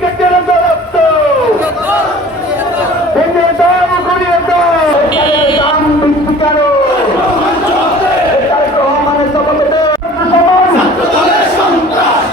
লীগকে কেড়ে দরত্ব ভেঙে দাও ঘুরিয়ে দাও দাম বৃদ্ধি কেন রহমানের সভাপতি ছাত্রদলের সন্ত্রাস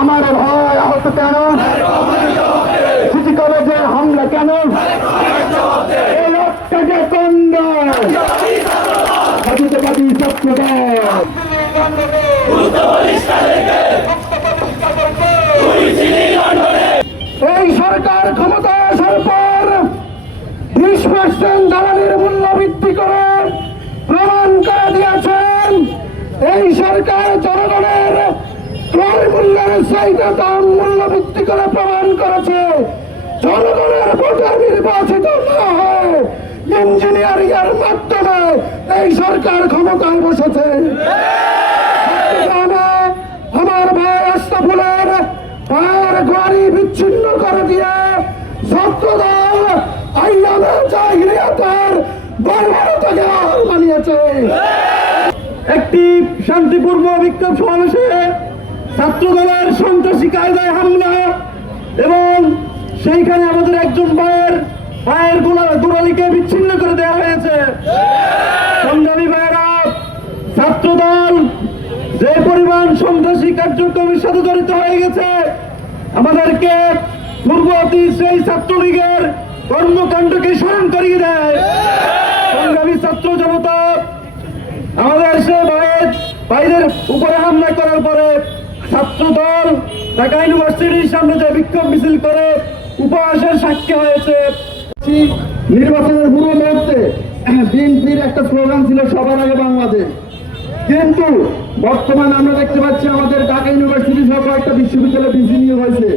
আমার ভয় আহত কেন সিটি কলেজে হামলা কেন এই লক্ষ্যকে কন্দ ছাত্রবাদী এই সরকার ক্ষমতা আসার পর 20% দালালির মূল্য বৃদ্ধি করে প্রমাণ করে দিয়েছেন এই সরকার জনগণের ক্রয় মূল্যের চাহিদা দাম মূল্য বৃদ্ধি করে প্রমাণ করেছে জনগণের ভোটে নির্বাচিত না হয় ইঞ্জিনিয়ারিং এর মাধ্যমে এই সরকার ক্ষমতায় বসেছে। আমার ভাই আশরাফুলের পায়ের গোয়ারি বিচ্ছিন্ন করে দিয়ে ছাত্রদল আইয়ামে জাহিলিয়াতের বর্বরতাকে হার মানিয়েছে। একটি শান্তিপূর্ণ বিক্ষোভ সমাবেশে ছাত্রদলের সন্ত্রাসী কায়দায় হামলা এবং সেইখানে আমাদের একজন ভাইয়ের গোড়ালিকে বিচ্ছিন্ন করে দেওয়া হয়েছে। সংগ্রামী ভাইয়েরা, ছাত্রদল যে পরিমাণ সন্ত্রাসী কার্যক্রমের সাথে জড়িত হয়ে গেছে আমাদেরকে পূর্ব অতীত সেই ছাত্রলীগের কর্মকাণ্ডকে স্মরণ করিয়ে দেয়। সংগ্রামী ছাত্র জনতা আমাদের সে ভাইদের উপরে হামলা করার পরে ছাত্রদল ঢাকা ইউনিভার্সিটির সামনে যে বিক্ষোভ মিছিল করে উপহাসের সাক্ষী হয়েছে। নির্বাচনের পূর্ব মুহূর্তে বিএনপির একটা স্লোগান ছিল সবার আগে বাংলাদেশ, কিন্তু বর্তমানে আমরা দেখতে পাচ্ছি আমাদের ঢাকা ইউনিভার্সিটি সহ একটা বিশ্ববিদ্যালয় ডিসি নিয়োগ হয়েছে,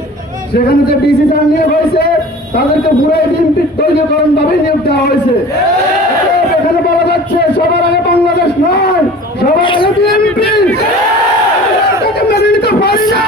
সেখানে যে ডিসি যারা নিয়োগ হয়েছে তাদেরকে পুরাই বিএনপির দলীয়করণ ভাবে নিয়োগ দেওয়া হয়েছে। এখানে বলা যাচ্ছে সবার আগে বাংলাদেশ নয়, সবার আগে বিএনপি। মেনে নিতে পারি না।